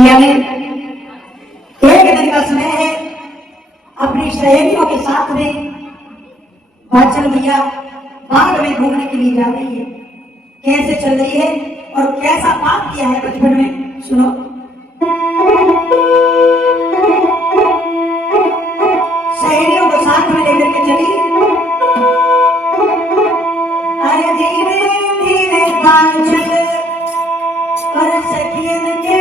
भैया ने एक दिन का समय है, अपनी सहेलियों के साथ में बाचल भैया बाग में घूमने के लिए जा रही है। कैसे चल रही है और कैसा पाप किया है बचपन में, सुनो। सहेलियों को साथ में लेकर के चली, अरे धीरे धीरे बाचल और सखियन के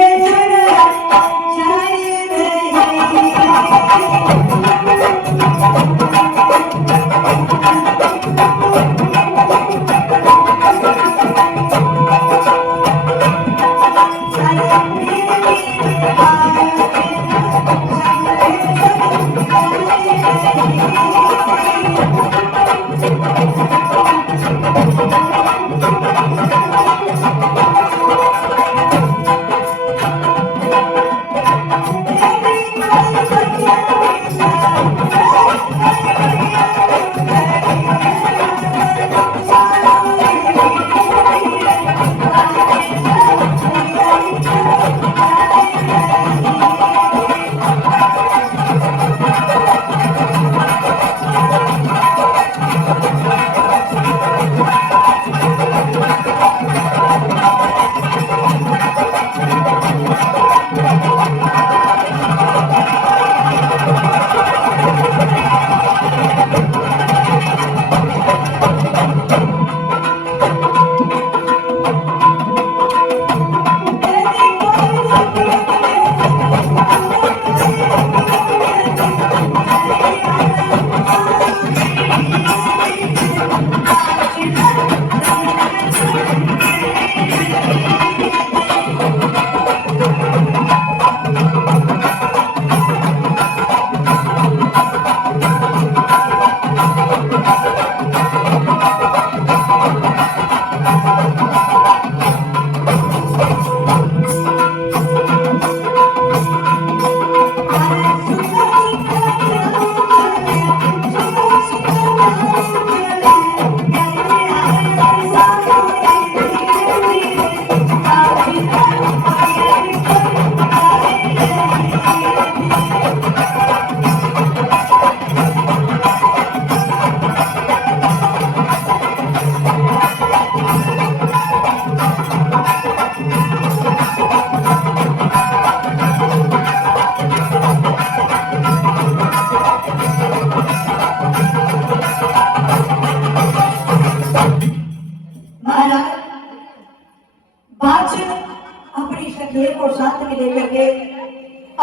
को साथ में लेकर के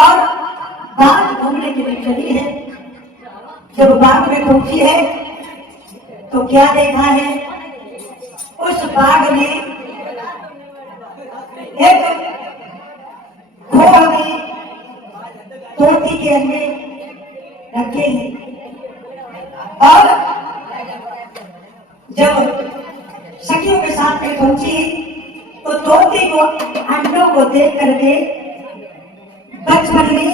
और बाग घूमने के लिए चली है। जब बाग में पहुंची है तो क्या देखा है, उस बाग में एक खोह में तोती के अंडे रखे हैं और जब सखियों के साथ में पहुंची तो तोती को अंडों को देख करके बचपन में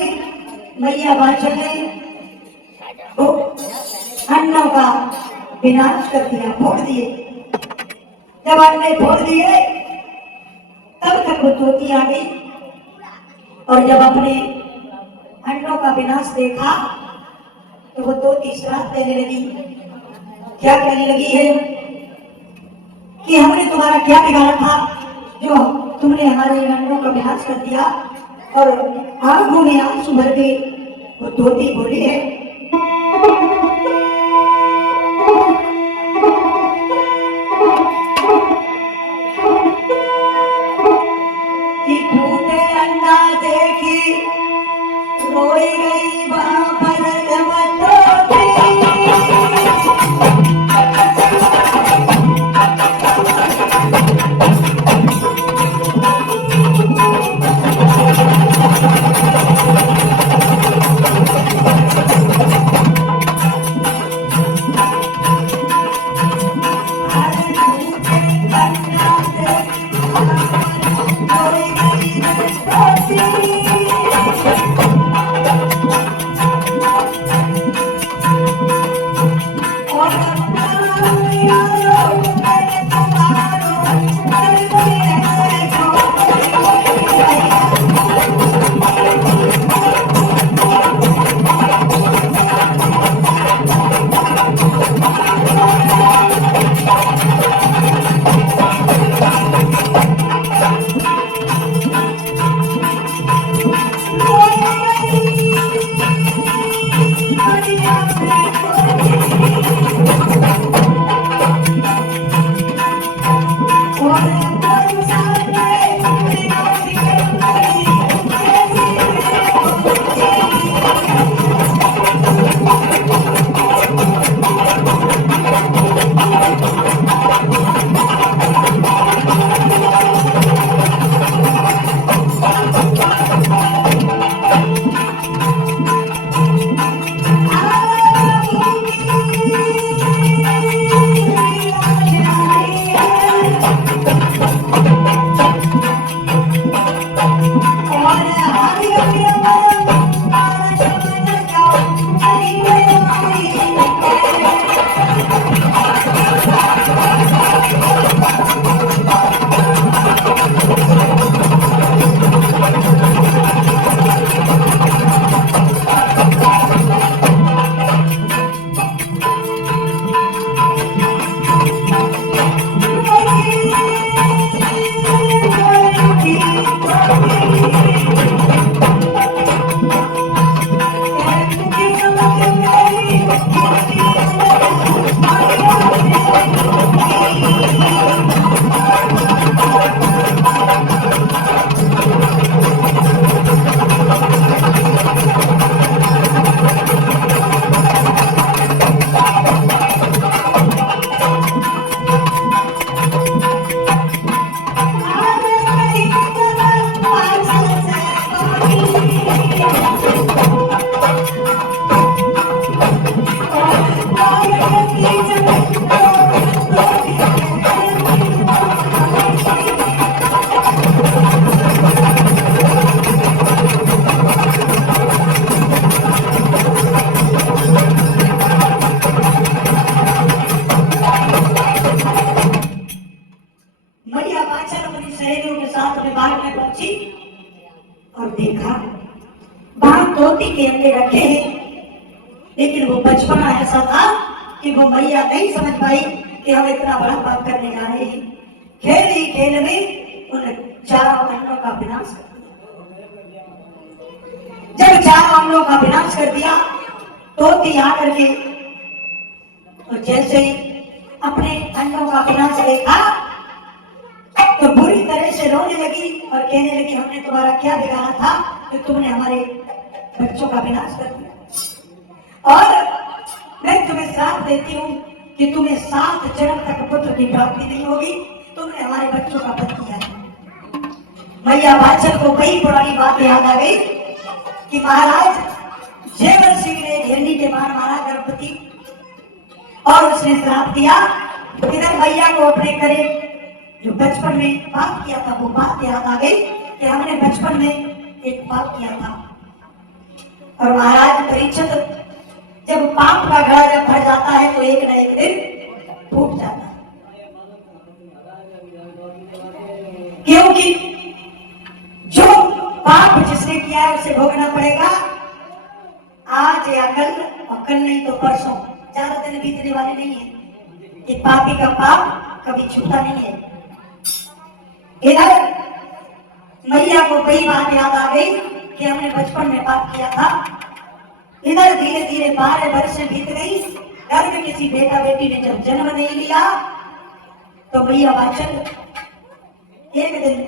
मैया बाचल ने तो अंडों का विनाश कर दिया, फोड़ दिए। जब अंडे फोड़ दिए तब तक वो तोती आ गई और जब अपने अंडों का विनाश देखा तो वो तोती श्राप देने लगी। क्या कहने लगी है कि हमने तुम्हारा क्या बिगाड़ा था जो तुमने हमारे अंडों का विनाश कर दिया। और आंखों में आंसू भर के वो तोती बोली है, कि फूटे अंडा देखी रोई गई वहां पर और देखा वहां तोती के अंडे रखे हैं, लेकिन वो बचपना ऐसा था कि वो मैया नहीं समझ पाई कि हम इतना बड़ा पाप करने जा रहे हैं। खेल ही खेल में उन चारों अंडों का विनाश कर दिया। जब चारों अंडों का विनाश कर दिया, तोती आकर के तो जैसे ही अपने अंडों का विनाश देखा तो बुरी तरह से रोने लगी और कहने लगी, हमने तुम्हारा क्या बिगाड़ा था कि तुमने हमारे बच्चों का विनाश कर दिया, और मैं तुम्हें श्राप देती हूँ कि तुम्हें 7 जन्म तक पुत्र की प्राप्ति नहीं होगी, तुमने हमारे बच्चों का वध किया है। मैया वाचन को कई पुरानी बातें याद आ गई कि महाराज जेवर सिंह ने हिरनी के मार मारा गर्भवती, और उसने श्राप दिया। इधर मैया को अपने करे जो बचपन में पाप किया था वो बात याद आ गई कि हमने बचपन में एक पाप किया था। और महाराज परीक्षित, जब पाप का घड़ा जब भर जाता है तो एक न एक दिन फूट जाता है, क्योंकि जो पाप जिसने किया है उसे भोगना पड़ेगा, आज या कल, और कल नहीं तो परसों, ज्यादा दिन बीतने वाले नहीं है। कि पापी का पाप कभी छूटा नहीं है। इधर मैया को कई बात याद आ गई कि हमने बचपन में पाप किया था। इधर धीरे धीरे 12 वर्ष बीत गई, घर में किसी बेटा बेटी ने जब जन्म नहीं लिया तो मैया वाचन एक दिन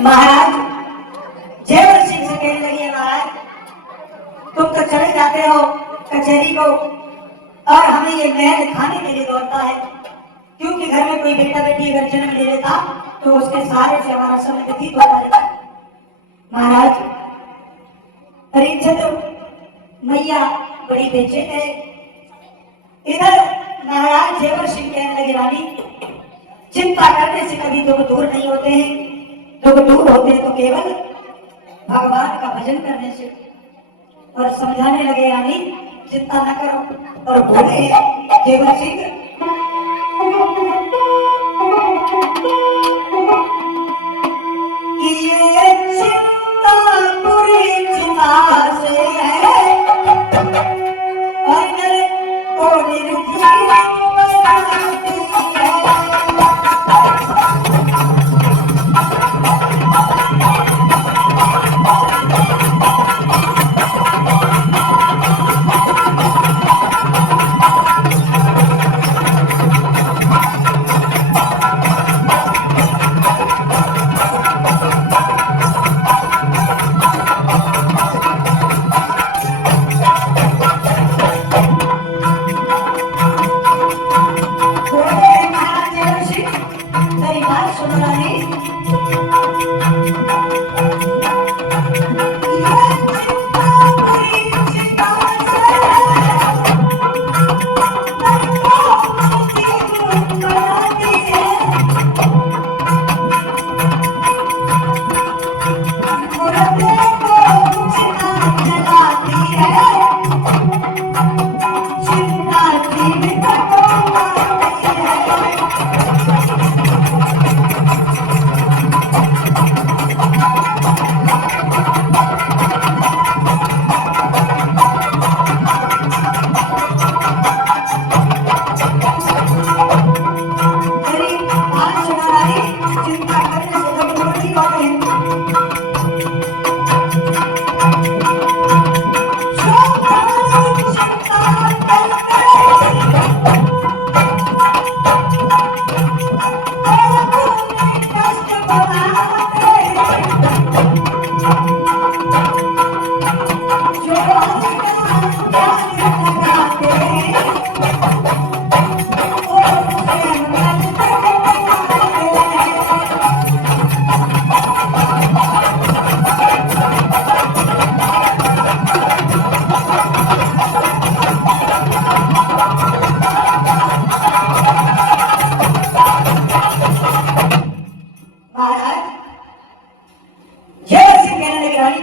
महाराज जेवर सिंह से कहने लगी, महाराज तुम तो चले जाते हो कचहरी को और हमें ये महल खाने के लिए दौड़ता है, क्योंकि घर में कोई बेटा बेटी अगर जन्म ले लेता तो उसके सहारे से हमारा समय व्यतीत होता रहता। महाराज परीक्षित, मैया बड़ी बेचैन है। इधर महाराज जेवर सिंह कहने लगे, रानी चिंता करने से कभी दुख दूर नहीं होते हैं, दुख दूर होते हैं तो केवल भगवान का भजन करने से। और समझाने लगे, रानी चिंता न करो। और बोले जेवर सिंह, कि ये चिंता पूरी चिंता से है और को निर्जीव बनाती है।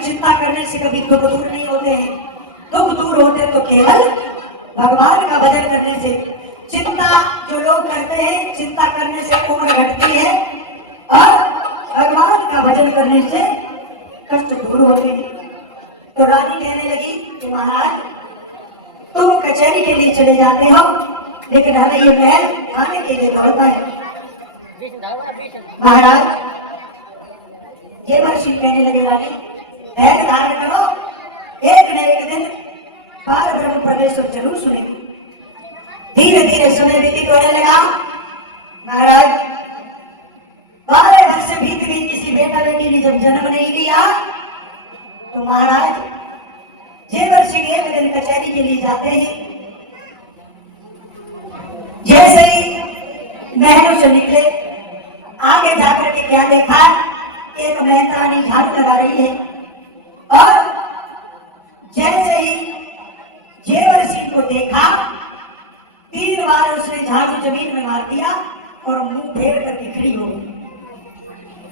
चिंता करने से कभी दुख दूर नहीं होते हैं, दुख दूर होते तो केवल भगवान का भजन करने से। चिंता जो लोग करते हैं, चिंता करने से उम्र घटती है और भगवान का भजन करने से कष्ट दूर होते हैं। तो रानी कहने लगी कि महाराज तुम कचहरी के लिए चले जाते हो, लेकिन हमें ये महल खाने के लिए दौड़ता है। महाराज देवर्षि कहने लगे रानी धैर्य धारण करो, एक न एक दिन बाल ब्रह्म प्रवेश जरूर सुनेगी। धीरे धीरे समय व्यतीत होने लगा। महाराज 12 वर्ष बीत गई, किसी बेटा बेटी ने जब जन्म नहीं लिया तो महाराज देवर्षि एक दिन कचहरी के लिए जाते हैं। जैसे ही महलों से निकले, आगे जाकर के क्या देखा, एक मेहरानी झाड़ू लगा रही है और जैसे ही देवर्षि को देखा 3 बार उसने झाड़ू जमीन में मार दिया और मुंह फेर करके खड़ी हो गई।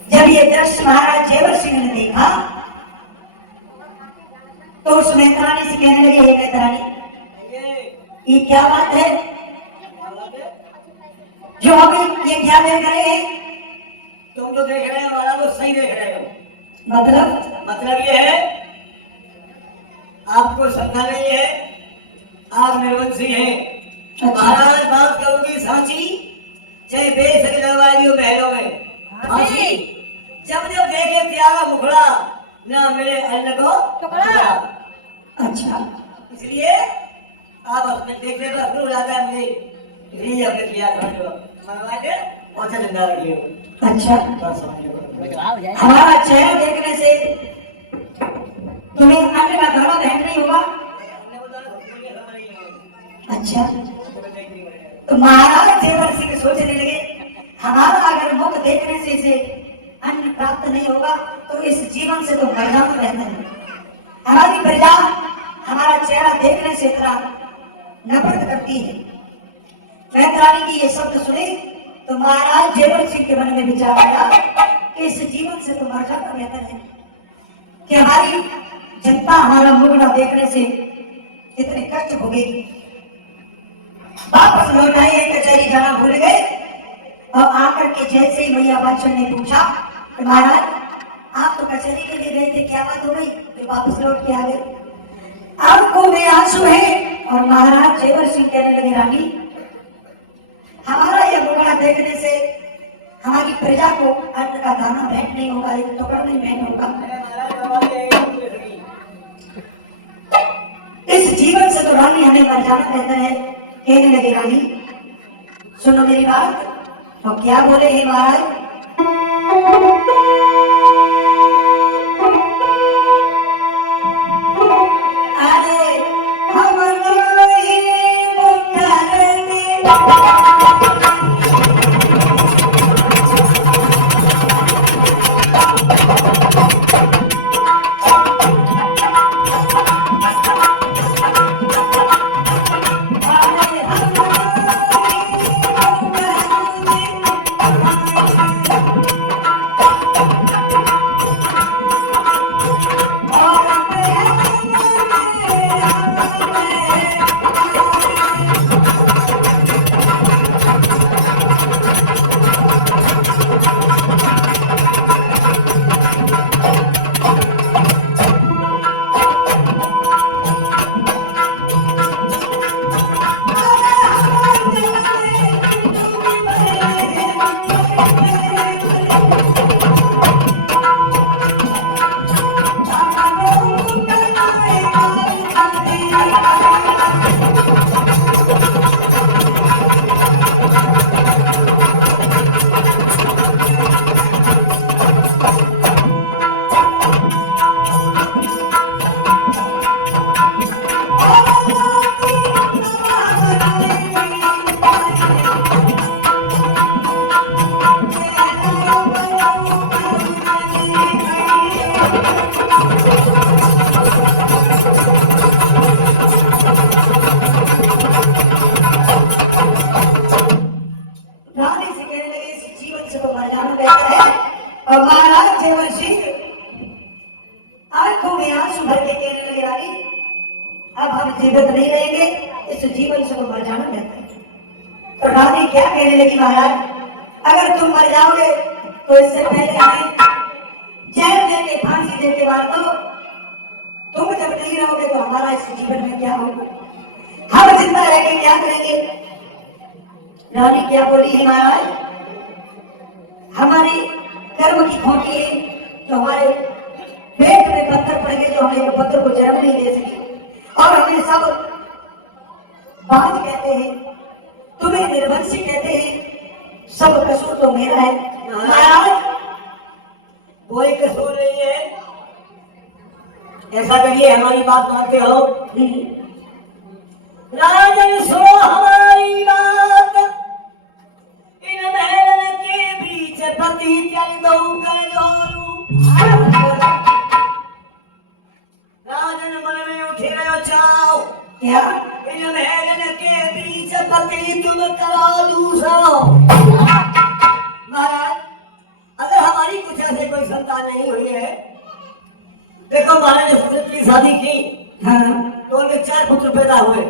जब ये दृश्य महाराज देवर्षि ने देखा तो उस मेहरानी से कहने लगे, हे मेहरानी ये क्या बात है जो अभी ये क्या देख रहे हैं? तुम जो देख रहे हो वाला तो सही देख रहे हो। मतलब ये है आपको श्रद्धा नहीं है, आप निर्वंशी हैं। महाराज बात करूंगी सांची, चाहे बेसक लगवा दियो पहलों में फांसी। जब जब देखे त्यागा मुखड़ा, ना मिले अन्न को टुकड़ा। अच्छा, इसलिए आप अपने देखने पर अक्ल हो जाता है मुझे, इसलिए अपने किया समझो मनवा के और जिंदा रखिए। अच्छा, बस हमारा चेहरा देखने से तुम्हें अन्न का धर्म ध्यान नहीं होगा। अच्छा, तो महाराज देवर्षि के सोचने लगे हमारा अगर मुख देखने से इसे अन्न प्राप्त नहीं होगा तो इस जीवन से तो मर जाना रहता है। हमारी प्रजा हमारा चेहरा देखने से इतना नफरत करती है। मेहरानी की ये शब्द सुने तो महाराज देवर्षि के मन में विचार आया कि इस जीवन से तो मर जाना बेहतर है कि हमारी जनता हमारा मुख न देखने से कितने कष्ट भोगेगी। वापस लौट आए, कचहरी जाना भूल गए और आकर के जैसे ही मैया बादशाह ने पूछा कि महाराज आप तो कचहरी के लिए गए थे, क्या बात हो गई तो वापस लौट के आ गए? आंखों में आंसू है और महाराज देवर्षि कहने लगे रानी हमारा यह मुखड़ा देखने से हमारी प्रजा को अन्न का दाना भेंट नहीं होगा, एक टुकड़ा नहीं भेंट होगा। इस जीवन से तो रानी हमें मर जाना बेहतर है। कहने लगे रानी सुनो मेरी बात। तो क्या बोले हे महाराज? अरे हम जीवित नहीं रहेंगे, इस जीवन से तो मर जाना बेहतर है। तो रानी क्या कहने लगी महाराज, अगर तुम मर जाओगे तो इससे पहले हमें जेल दे के फांसी दे के बाद तो तुम जब नहीं रहोगे तो हमारा इस जीवन में क्या होगा? हम जिंदा रह के क्या करेंगे? रानी क्या बोली है महाराज? हमारी कर्म की खोटी है तो हमारे पेट में पत्थर पड़ गए जो हमें एक पत्थर को जन्म नहीं दे सके और हमें सब बाज कहते हैं, तुम्हें निर्वंशी कहते हैं, सब कसूर तो मेरा है महाराज। कोई कसूर नहीं है। ऐसा करिए, हमारी बात मानते हो? राजन सुनो हमारी बात, इन महल के बीच पति चल दो कर जोरू। राजन मन में उठे रहो चाओ, क्या इन महल के बीच पति तुम करा दूसरा। महाराज, अगर हमारी कुछ ऐसे कोई संतान नहीं हुई है, देखो महाराज ने की शादी की हाँ तो उनके 4 पुत्र पैदा हुए।